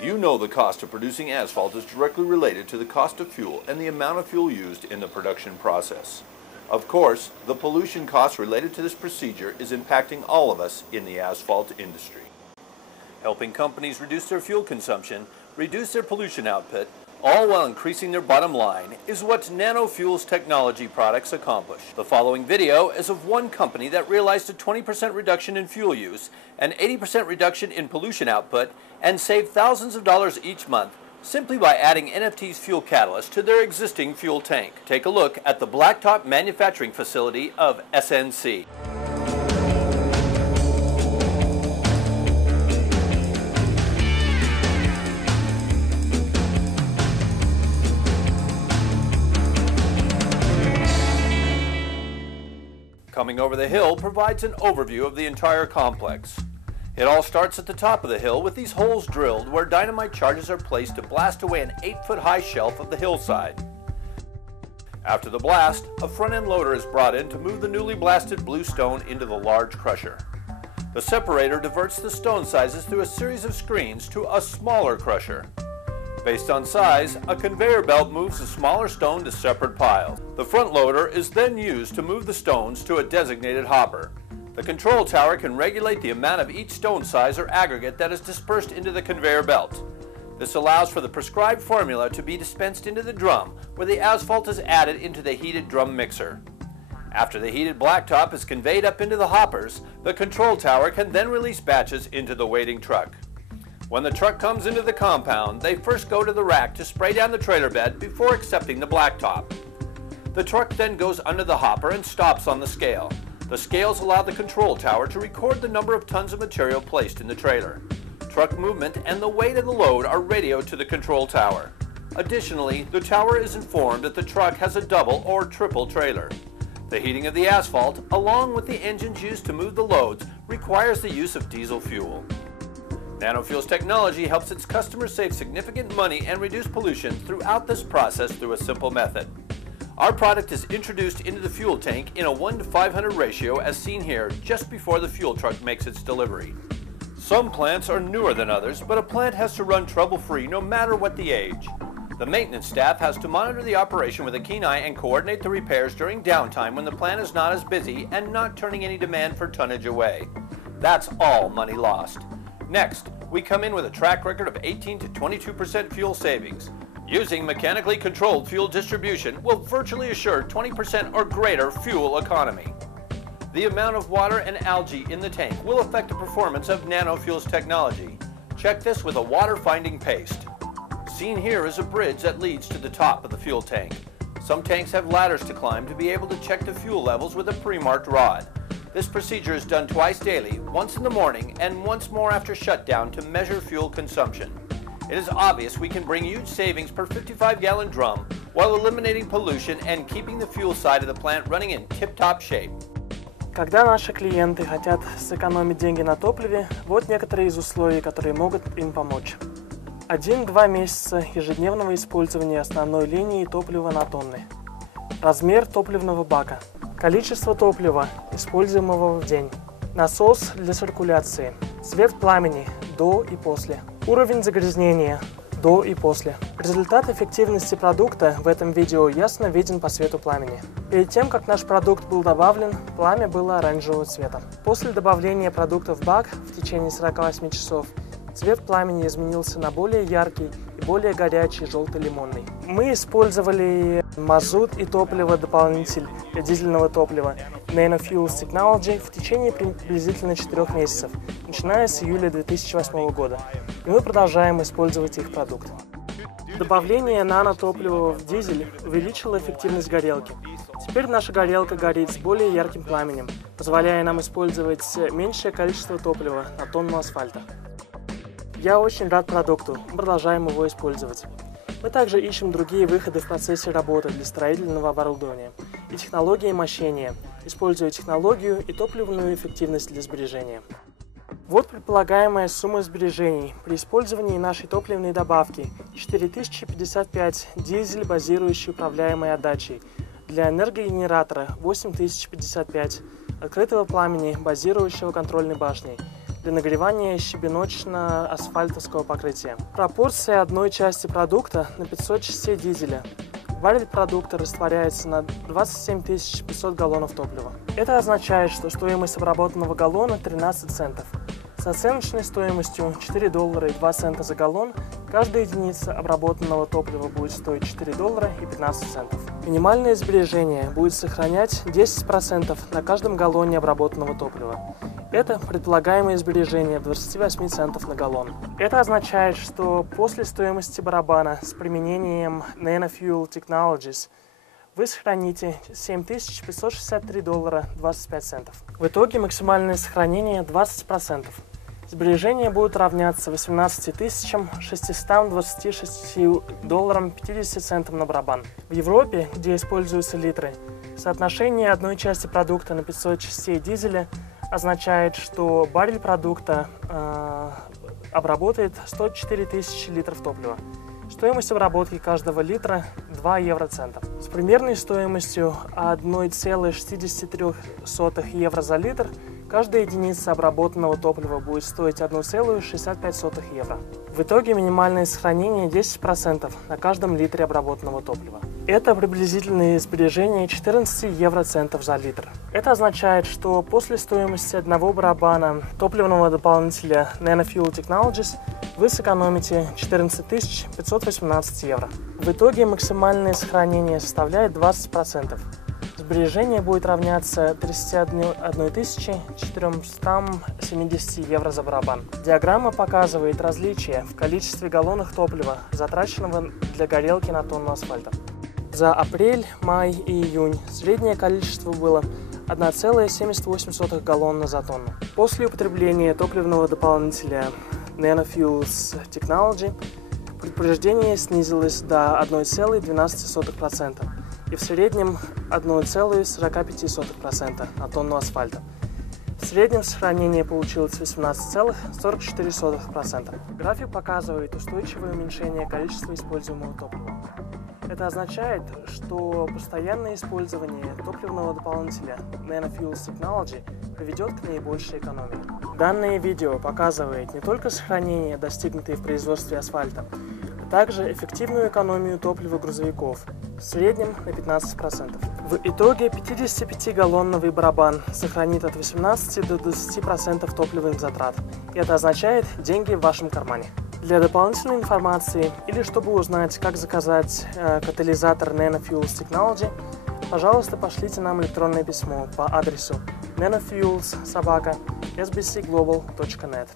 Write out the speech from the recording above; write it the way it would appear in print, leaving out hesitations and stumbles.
You know the cost of producing asphalt is directly related to the cost of fuel and the amount of fuel used in the production process. Of course, the pollution costs related to this procedure is impacting all of us in the asphalt industry. Helping companies reduce their fuel consumption, reduce their pollution output, all while increasing their bottom line, is what NanoFuels technology products accomplish. The following video is of one company that realized a 20% reduction in fuel use, an 80% reduction in pollution output, and saved thousands of dollars each month simply by adding NFT's fuel catalyst to their existing fuel tank. Take a look at the blacktop manufacturing facility of SNC. Coming over the hill provides an overview of the entire complex. It all starts at the top of the hill with these holes drilled where dynamite charges are placed to blast away an 8-foot high shelf of the hillside. After the blast, a front-end loader is brought in to move the newly blasted blue stone into the large crusher. The separator diverts the stone sizes through a series of screens to a smaller crusher. Based on size, a conveyor belt moves the smaller stone to separate piles. The front loader is then used to move the stones to a designated hopper. The control tower can regulate the amount of each stone size or aggregate that is dispersed into the conveyor belt. This allows for the prescribed formula to be dispensed into the drum, where the asphalt is added into the heated drum mixer. After the heated blacktop is conveyed up into the hoppers, the control tower can then release batches into the waiting truck. When the truck comes into the compound, they first go to the rack to spray down the trailer bed before accepting the blacktop. The truck then goes under the hopper and stops on the scale. The scales allow the control tower to record the number of tons of material placed in the trailer. Truck movement and the weight of the load are radioed to the control tower. Additionally, the tower is informed that the truck has a double or triple trailer. The heating of the asphalt, along with the engines used to move the loads, requires the use of diesel fuel. NanoFuels technology helps its customers save significant money and reduce pollution throughout this process through a simple method. Our product is introduced into the fuel tank in a 1:500 ratio as seen here just before the fuel truck makes its delivery. Some plants are newer than others, but a plant has to run trouble-free no matter what the age. The maintenance staff has to monitor the operation with a keen eye and coordinate the repairs during downtime when the plant is not as busy and not turning any demand for tonnage away. That's all money lost. Next, we come in with a track record of 18 to 22% fuel savings. Using mechanically controlled fuel distribution will virtually assure 20% or greater fuel economy. The amount of water and algae in the tank will affect the performance of NanoFuels technology. Check this with a water-finding paste. Seen here is a bridge that leads to the top of the fuel tank. Some tanks have ladders to climb to be able to check the fuel levels with a pre-marked rod. This procedure is done twice daily, once in the morning and once more after shutdown to measure fuel consumption. It is obvious we can bring huge savings per 55-gallon drum while eliminating pollution and keeping the fuel side of the plant running in tip-top shape. Когда наши клиенты хотят сэкономить деньги на топливе, вот некоторые из условий, которые могут им помочь. 1-2 месяца ежедневного использования основной линии топлива на тонны. Размер топливного бака. Количество топлива, используемого в день. Насос для циркуляции. Цвет пламени до и после. Уровень загрязнения до и после. Результат эффективности продукта в этом видео ясно виден по цвету пламени. Перед тем, как наш продукт был добавлен, пламя было оранжевого цвета. После добавления продукта в бак в течение 48 часов цвет пламени изменился на более яркий и более горячий желто-лимонный. Мы использовали мазут и топливо-дополнитель для дизельного топлива NanoFuels Technology в течение приблизительно 4 месяцев, начиная с июля 2008 года, и мы продолжаем использовать их продукт. Добавление нанотоплива в дизель увеличило эффективность горелки. Теперь наша горелка горит с более ярким пламенем, позволяя нам использовать меньшее количество топлива на тонну асфальта. Я очень рад продукту, продолжаем его использовать. Мы также ищем другие выходы в процессе работы для строительного оборудования и технологии мощения, используя технологию и топливную эффективность для сбережения. Вот предполагаемая сумма сбережений при использовании нашей топливной добавки 4055 дизель, базирующий управляемой отдачей, для энергогенератора 8055, открытого пламени, базирующего контрольной башней, для нагревания щебеночно-асфальтовского покрытия. Пропорция одной части продукта на 500 частей дизеля. Баррель продукта растворяется на 27 500 галлонов топлива. Это означает, что стоимость обработанного галлона 13 центов. С оценочной стоимостью $4.02 за галлон каждая единица обработанного топлива будет стоить $4.15. Минимальное сбережение будет сохранять 10% на каждом галлоне обработанного топлива. Это предполагаемое сбережение 28 центов на галлон. Это означает, что после стоимости барабана с применением Nano-Fuel Technologies вы сохраните $7563.25. В итоге максимальное сохранение 20%. Сбережения будут равняться $18 626.50 на барабан. В Европе, где используются литры, соотношение одной части продукта на 500 частей дизеля означает, что баррель продукта обработает 104 тысячи литров топлива. Стоимость обработки каждого литра 2 евроцента. С примерной стоимостью 1,63 евро за литр каждая единица обработанного топлива будет стоить 1,65 евро. В итоге минимальное сохранение 10% на каждом литре обработанного топлива. Это приблизительные сбережения 14 евроцентов за литр. Это означает, что после стоимости одного барабана топливного дополнителя Nano-Fuel Technologies вы сэкономите 14 518 евро. В итоге максимальное сохранение составляет 20%. Сбережение будет равняться 31 470 евро за барабан. Диаграмма показывает различия в количестве галлонов топлива, затраченного для горелки на тонну асфальта. За апрель, май и июнь среднее количество было 1,78 галлона за тонну. После употребления топливного дополнителя Nano-Fuel Technology предупреждение снизилось до 1,12% и в среднем 1,45% на тонну асфальта. В среднем сохранение получилось 18,44%. График показывает устойчивое уменьшение количества используемого топлива. Это означает, что постоянное использование топливного дополнителя Nano-Fuel Technology приведет к наибольшей экономии. Данное видео показывает не только сохранение, достигнутое в производстве асфальта, а также эффективную экономию топлива грузовиков, в среднем на 15%. В итоге 55-галлоновый барабан сохранит от 18 до 20% топливных затрат. И это означает деньги в вашем кармане. Для дополнительной информации или чтобы узнать, как заказать катализатор Nano-Fuel Technology, пожалуйста, пошлите нам электронное письмо по адресу nanofuels@sbcglobal.net.